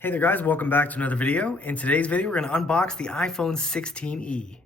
Hey there guys, welcome back to another video. In today's video, we're going to unbox the iPhone 16e.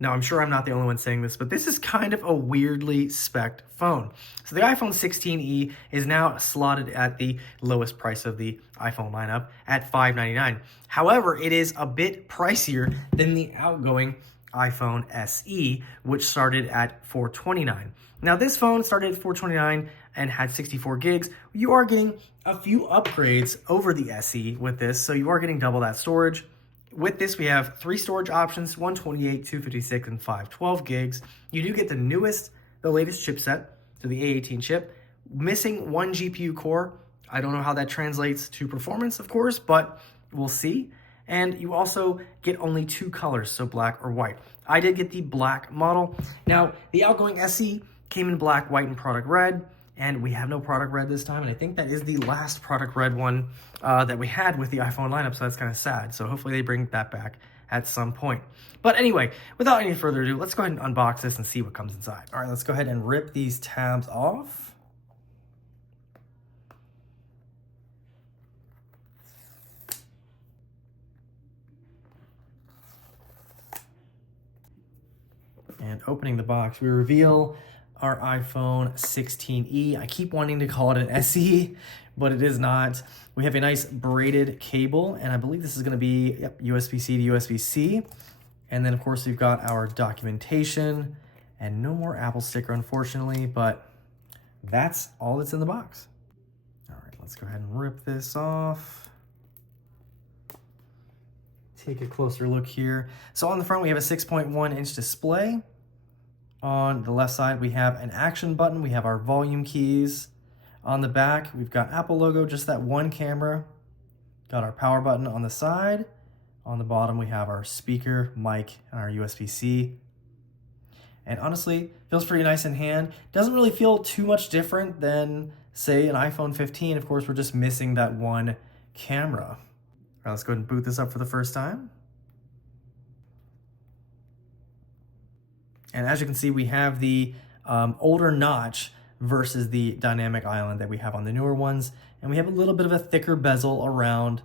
Now, I'm sure I'm not the only one saying this, but this is kind of a weirdly spec'd phone. So the iPhone 16e is now slotted at the lowest price of the iPhone lineup at $599. However, it is a bit pricier than the outgoing iPhone SE, which started at $429. Now, this phone started at $429 and had 64 gigs. You are getting a few upgrades over the SE with this, so you are getting double that storage. With this, we have 3 storage options, 128, 256, and 512 gigs. You do get the latest chipset, so the A18 chip, missing 1 GPU core. I don't know how that translates to performance, of course, but we'll see. And you also get only 2 colors, so black or white. I did get the black model. Now, the outgoing SE came in black, white, and product red, and we have no product red this time, and I think that is the last product red one that we had with the iPhone lineup, so that's kind of sad. So hopefully they bring that back at some point. But anyway, without any further ado, let's go ahead and unbox this and see what comes inside. All right, let's go ahead and rip these tabs off. And opening the box, we reveal our iPhone 16e. I keep wanting to call it an SE, but it is not. We have a nice braided cable, and I believe this is going to be USB-C to USB-C. And then, of course, we've got our documentation, and no more Apple sticker, unfortunately, but that's all that's in the box. All right, let's go ahead and rip this off. Take a closer look here. So on the front, we have a 6.1-inch display. On the left side, we have an action button. We have our volume keys. On the back, we've got Apple logo, just that one camera. Got our power button on the side. On the bottom, we have our speaker, mic, and our USB-C. And honestly, feels pretty nice in hand. Doesn't really feel too much different than, say, an iPhone 15. Of course, we're just missing that one camera. All right, let's go ahead and boot this up for the first time. And as you can see, we have the older notch versus the dynamic island that we have on the newer ones. And we have a little bit of a thicker bezel around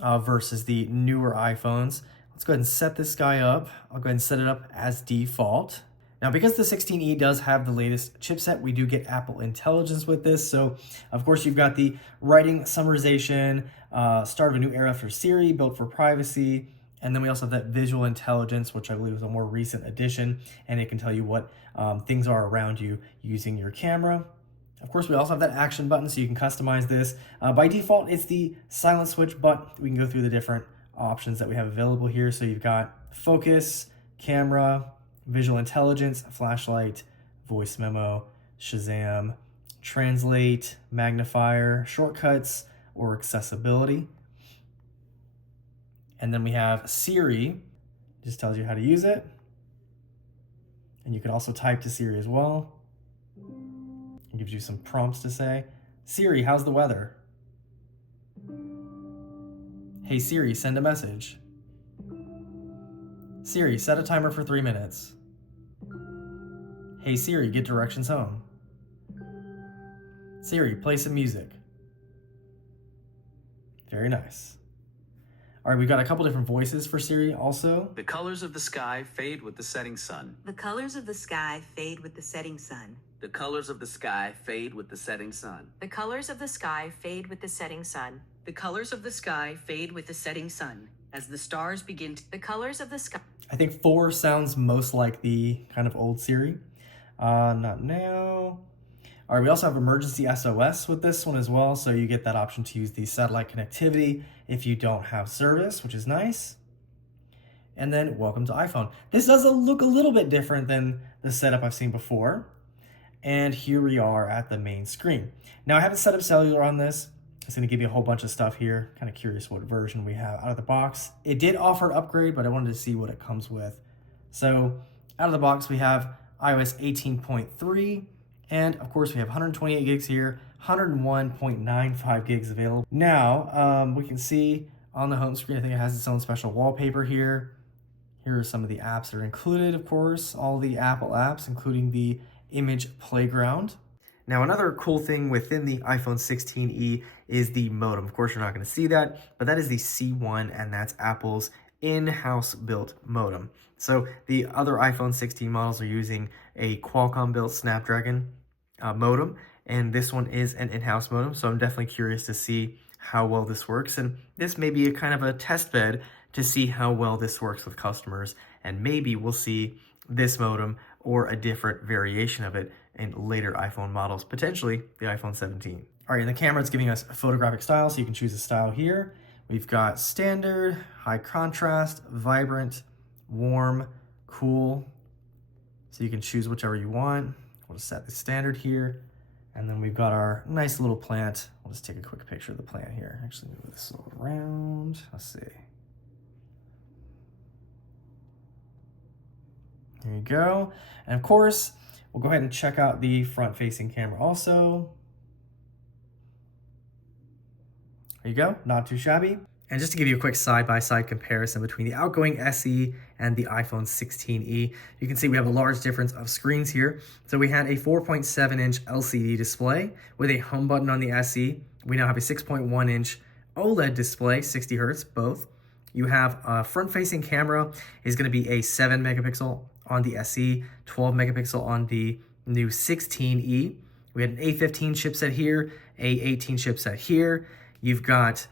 versus the newer iPhones. Let's go ahead and set this guy up. I'll go ahead and set it up as default. Now, because the 16e does have the latest chipset, we do get Apple Intelligence with this. So, of course, you've got the writing summarization, start of a new era for Siri, built for privacy. And then we also have that visual intelligence, which I believe is a more recent addition, and it can tell you what things are around you using your camera. Of course, we also have that action button, so you can customize this. By default, it's the silent switch, but we can go through the different options that we have available here. So you've got focus, camera, visual intelligence, flashlight, voice memo, Shazam, translate, magnifier, shortcuts, or accessibility. And then we have Siri, just tells you how to use it. And you can also type to Siri as well. It gives you some prompts to say. Siri, how's the weather? Hey Siri, send a message. Siri, set a timer for 3 minutes. Hey Siri, get directions home. Siri, play some music. Very nice. All right, we've got a couple different voices for Siri also. The colors of the sky fade with the setting sun. The colors of the sky fade with the setting sun. The colors of the sky fade with the setting sun. The colors of the sky fade with the setting sun. The colors of the sky fade with the setting sun. As the stars begin to... The colors of the sky... I think 4 sounds most like the kind of old Siri. Not now. All right, we also have emergency SOS with this one as well, so you get that option to use the satellite connectivity if you don't have service, which is nice. And then welcome to iPhone. This does look a little bit different than the setup I've seen before. And here we are at the main screen. Now I haven't set up cellular on this. It's gonna give you a whole bunch of stuff here. Kind of curious what version we have out of the box. It did offer an upgrade, but I wanted to see what it comes with. So out of the box, we have iOS 18.3. And of course, we have 128 gigs here, 101.95 gigs available. Now, we can see on the home screen, I think it has its own special wallpaper here. Here are some of the apps that are included, of course, all the Apple apps, including the image playground. Now, another cool thing within the iPhone 16e is the modem. Of course, you're not going to see that, but that is the C1, and that's Apple's in-house built modem. So the other iPhone 16 models are using a Qualcomm built Snapdragon modem, and this one is an in-house modem. So I'm definitely curious to see how well this works, and this may be a kind of a test bed to see how well this works with customers, and maybe we'll see this modem or a different variation of it in later iPhone models, potentially the iPhone 17. All right, in the camera, it's giving us a photographic style, so you can choose a style here. We've got standard, high contrast, vibrant, warm, cool. So you can choose whichever you want. We'll just set the standard here. And then we've got our nice little plant. We'll just take a quick picture of the plant here. Actually move this all around. Let's see. There you go. And of course, we'll go ahead and check out the front-facing camera also. There you go, not too shabby. And just to give you a quick side-by-side comparison between the outgoing SE and the iPhone 16e, you can see we have a large difference of screens here. So we had a 4.7-inch LCD display with a home button on the SE. We now have a 6.1-inch OLED display, 60 hertz, both. You have a front-facing camera is going to be a 7-megapixel on the SE, 12 megapixel on the new 16e. We had an A15 chipset here, A18 chipset here. You've got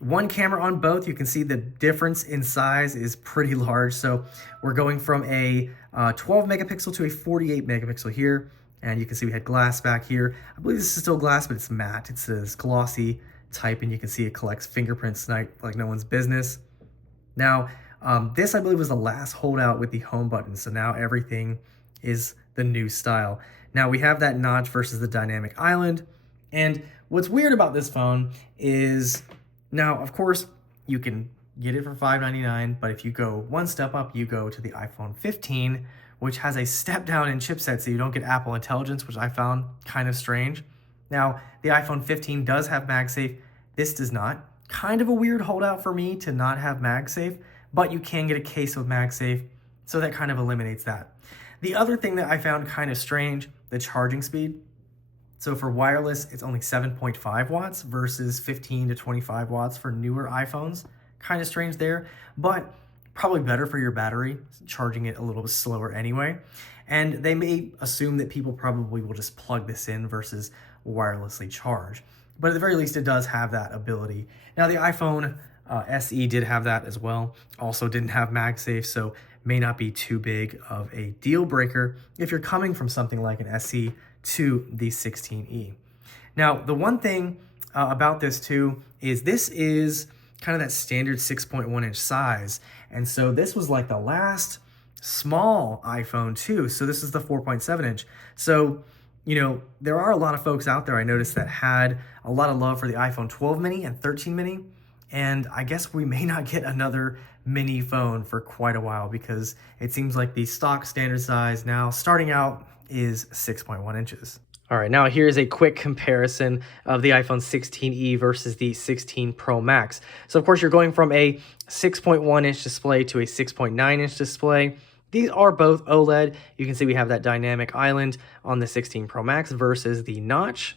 one camera on both. You can see the difference in size is pretty large. So we're going from a 12 megapixel to a 48 megapixel here. And you can see we had glass back here. I believe this is still glass, but it's matte. It's this glossy type, and you can see it collects fingerprints like no one's business. Now, this, I believe, was the last holdout with the home button. So now everything is the new style. Now we have that notch versus the dynamic island. And what's weird about this phone is, now, of course, you can get it for $599, but if you go one step up, you go to the iPhone 15, which has a step down in chipset, so you don't get Apple Intelligence, which I found kind of strange. Now, the iPhone 15 does have MagSafe. This does not. Kind of a weird holdout for me to not have MagSafe, but you can get a case with MagSafe, so that kind of eliminates that. The other thing that I found kind of strange, the charging speed. So for wireless, it's only 7.5 watts versus 15 to 25 watts for newer iPhones. Kind of strange there, but probably better for your battery, charging it a little bit slower anyway. And they may assume that people probably will just plug this in versus wirelessly charge. But at the very least, it does have that ability. Now, the iPhone SE did have that as well. Also didn't have MagSafe, so may not be too big of a deal breaker if you're coming from something like an SE to the 16e. Now, the one thing about this too is this is kind of that standard 6.1-inch size. And so this was like the last small iPhone too. So this is the 4.7-inch. So, you know, there are a lot of folks out there I noticed that had a lot of love for the iPhone 12 mini and 13 mini. And I guess we may not get another mini phone for quite a while because it seems like the stock standard size now starting out is 6.1 inches. All right, now here's a quick comparison of the iPhone 16e versus the 16 Pro Max. So of course you're going from a 6.1-inch display to a 6.9-inch display. These are both OLED. You can see we have that dynamic island on the 16 Pro Max versus the notch.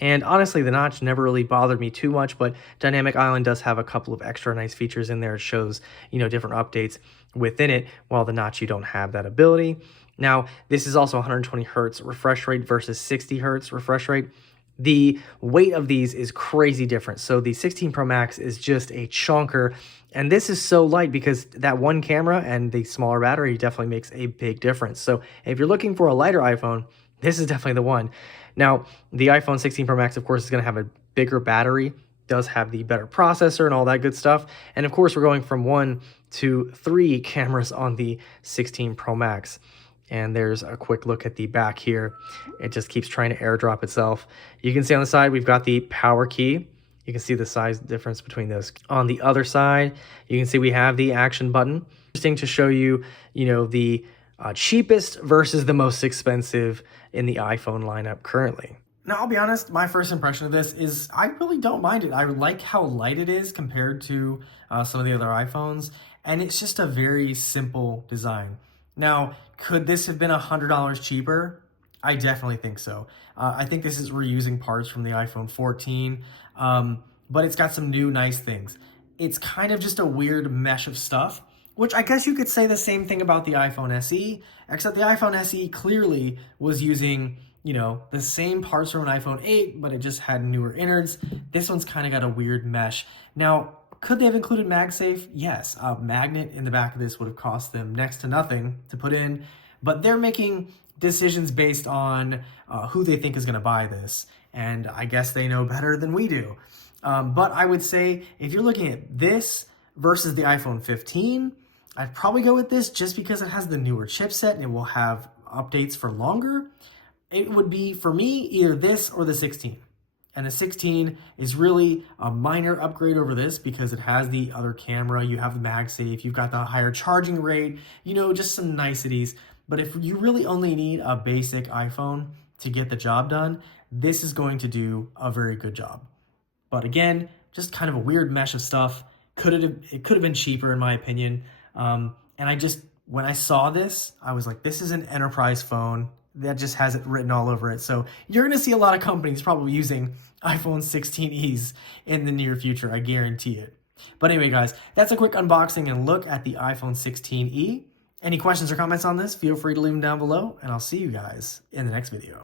And honestly, the notch never really bothered me too much, but Dynamic Island does have a couple of extra nice features in there. It shows, you know, different updates within it, while the notch, you don't have that ability. Now, this is also 120 hertz refresh rate versus 60 hertz refresh rate. The weight of these is crazy different. So the 16 Pro Max is just a chunker, and this is so light because that one camera and the smaller battery definitely makes a big difference. So if you're looking for a lighter iPhone, this is definitely the one. Now, the iPhone 16 Pro Max, of course, is going to have a bigger battery, does have the better processor and all that good stuff. And of course, we're going from 1 to 3 cameras on the 16 Pro Max. And there's a quick look at the back here. It just keeps trying to airdrop itself. You can see on the side, we've got the power key. You can see the size difference between those. On the other side, you can see we have the action button. Interesting to show you, you know, the cheapest versus the most expensive in the iPhone lineup currently. Now, I'll be honest, my first impression of this is I really don't mind it. I like how light it is compared to some of the other iPhones, and it's just a very simple design. Now, could this have been $100 cheaper? I definitely think so. I think this is reusing parts from the iPhone 14, but it's got some new nice things. It's kind of just a weird mesh of stuff, which I guess you could say the same thing about the iPhone SE, except the iPhone SE clearly was using, the same parts from an iPhone 8, but it just had newer innards. This one's kind of got a weird mesh. Now, could they have included MagSafe? Yes. A magnet in the back of this would have cost them next to nothing to put in, but they're making decisions based on who they think is going to buy this, and I guess they know better than we do. But I would say if you're looking at this versus the iPhone 15, I'd probably go with this just because it has the newer chipset and it will have updates for longer. It would be, for me, either this or the 16. And the 16 is really a minor upgrade over this because it has the other camera, you have the MagSafe, you've got the higher charging rate, just some niceties. But if you really only need a basic iPhone to get the job done, this is going to do a very good job. But again, just kind of a weird mesh of stuff. It could have been cheaper in my opinion. And when I saw this, I was like, this is an enterprise phone that just has it written all over it. So you're going to see a lot of companies probably using iPhone 16Es in the near future. I guarantee it. But anyway, guys, that's a quick unboxing and look at the iPhone 16e. Any questions or comments on this, feel free to leave them down below, and I'll see you guys in the next video.